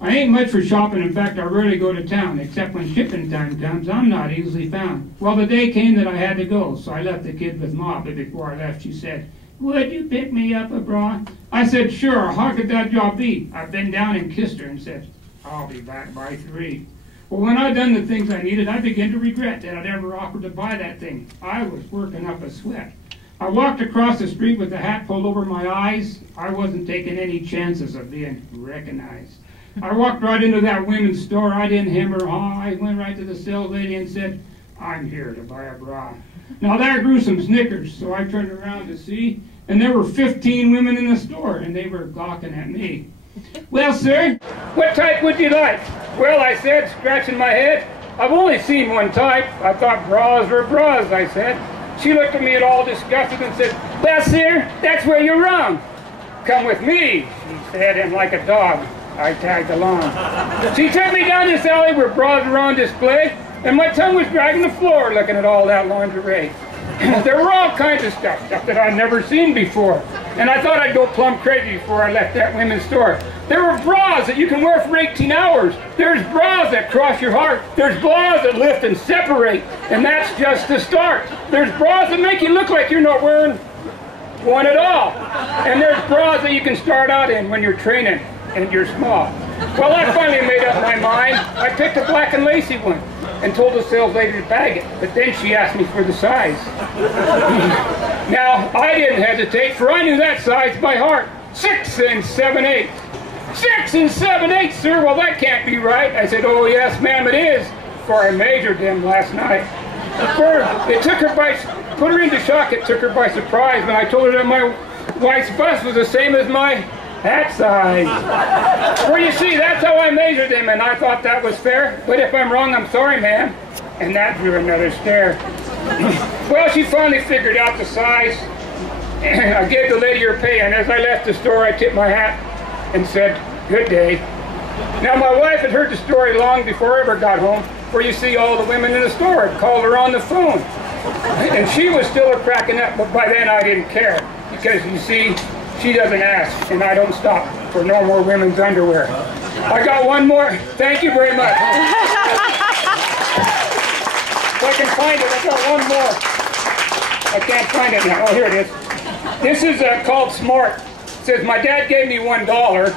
I ain't much for shopping. In fact, I rarely go to town, except when shipping time comes. I'm not easily found. Well, the day came that I had to go, so I left the kid with Ma, but before I left, she said, "Would you pick me up a bra?" I said, "Sure, how could that job be?" I bent down and kissed her and said, "I'll be back by 3. Well, when I'd done the things I needed, I began to regret that I'd ever offered to buy that thing. I was working up a sweat. I walked across the street with the hat pulled over my eyes. I wasn't taking any chances of being recognized. I walked right into that women's store. I didn't hem or haw. I went right to the sales lady and said, "I'm here to buy a bra." Now that grew some snickers, so I turned around to see, and there were 15 women in the store, and they were gawking at me. "Well, sir, what type would you like?" "Well," I said, scratching my head, "I've only seen one type. I thought bras were bras," I said. She looked at me all disgusted and said, "Well, sir, that's where you're wrong." "Come with me," she said, and like a dog, I tagged along. She took me down this alley where bras were on display, and my tongue was dragging the floor looking at all that lingerie. There were all kinds of stuff that I'd never seen before, and I thought I'd go plumb crazy before I left that women's store. There were bras that you can wear for 18 hours. There's bras that cross your heart. There's bras that lift and separate, and that's just the start. There's bras that make you look like you're not wearing one at all. And there's bras that you can start out in when you're training and you're small. Well, I finally made up my mind. I picked a black and lacy one and told the sales lady to bag it, but then she asked me for the size. Now, I didn't hesitate, for I knew that size by heart. 6 7/8. 6 7/8, sir? Well, that can't be right. I said, "Oh, yes, ma'am, it is," for I measured them last night. It took her put her into shock. It took her by surprise when I told her that my wife's bust was the same as my hat size. Well, you see, that's how I measured them, and I thought that was fair. But if I'm wrong, I'm sorry, ma'am. And that drew another stare. Well, she finally figured out the size. I gave the lady her pay, and as I left the store, I tipped my hat and said, "Good day." Now, my wife had heard the story long before I ever got home, for you see, all the women in the store had called her on the phone. And she was still cracking up, but by then I didn't care, because you see, she doesn't ask, and I don't stop for no more women's underwear. I got one more. Thank you very much. If I can find it, I got one more. I can't find it now. Oh, here it is. This is called Smart. It says, "My dad gave me $1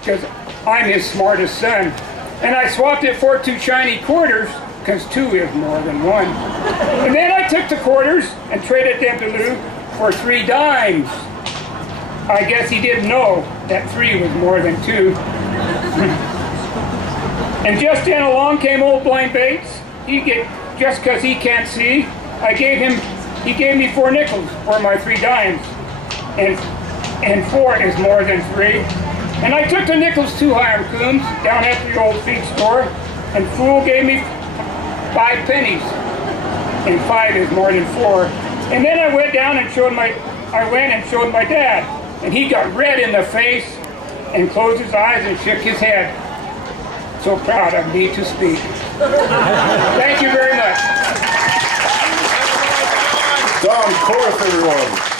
because I'm his smartest son. And I swapped it for 2 shiny quarters because 2 is more than 1. And then I took the quarters and traded them to Lou for 3 dimes. I guess he didn't know that 3 was more than 2. And just then along came old Blind Bates. Just because he can't see, he gave me 4 nickels for my 3 dimes. And 4 is more than 3. And I took the nickels to Hiram Coombs down at the old feed store, and Fool gave me 5 pennies. And 5 is more than 4. And then I went down and showed my dad. And he got red in the face and closed his eyes and shook his head. So proud of me to speak. Thank you very much. Korth, everyone.